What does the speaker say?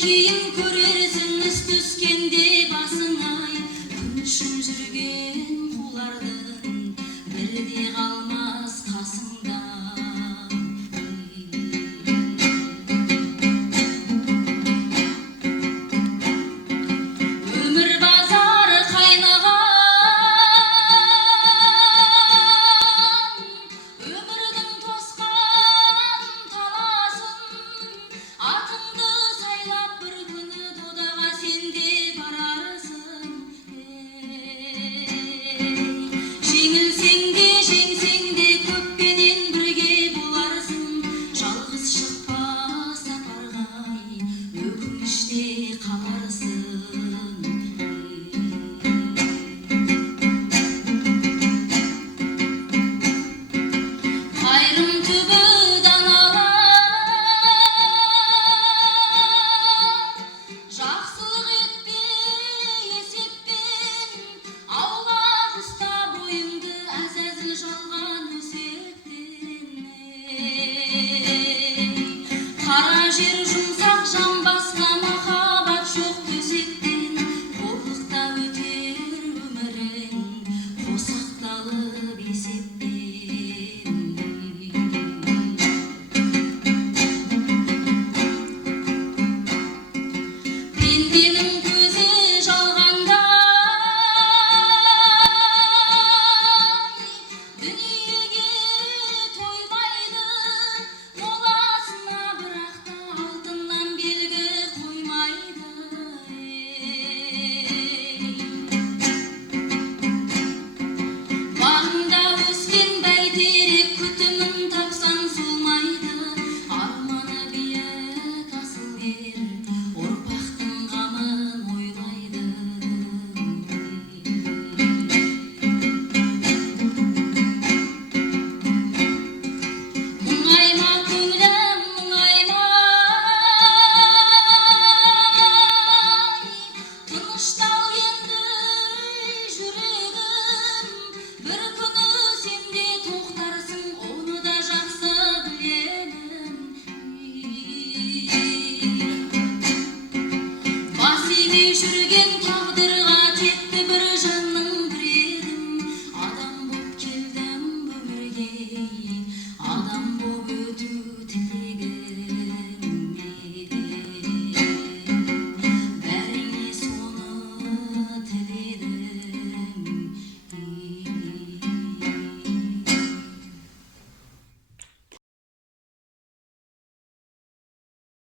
кейін көрерсің іс түскенде басыңай, күн үшін жүрген қулардың бірде қалмас қасыңда. Өмір базары қайнаған, өмірдің тосқан таласын, атыңды сайлап бір күні додаға сенде барарсың. Жеңілсең де жеңсең де көппенен бірге боларсың, жалғыз шықпа сапарға, өкініште қаларсың. Қайрым түбі даналар, жақсылық етпе есеппен, аулақ ұста бойыңды әзәзіл жалған өсектен. Қара жер жұмсақ жамбасқа, махаббат жоқ төсектен, қорлықта өтер өмірің қосақталып есеппен. Пенденің көзі жалғанда, дүниеге тоймайды, моласына бірақта алтыннан белгі қоймайды. Бағында өскен бәйтерек күтімін тапсаң солмайды, арманы биік асыл ер ұрпақтың қамын ойлайды. Мұңайма көңілім, мұңаймай, тыныштал енді жүрегім, бір күні сен де тоқтарсың, оны да жақсы білемін. Бас имей жүрген тағдырға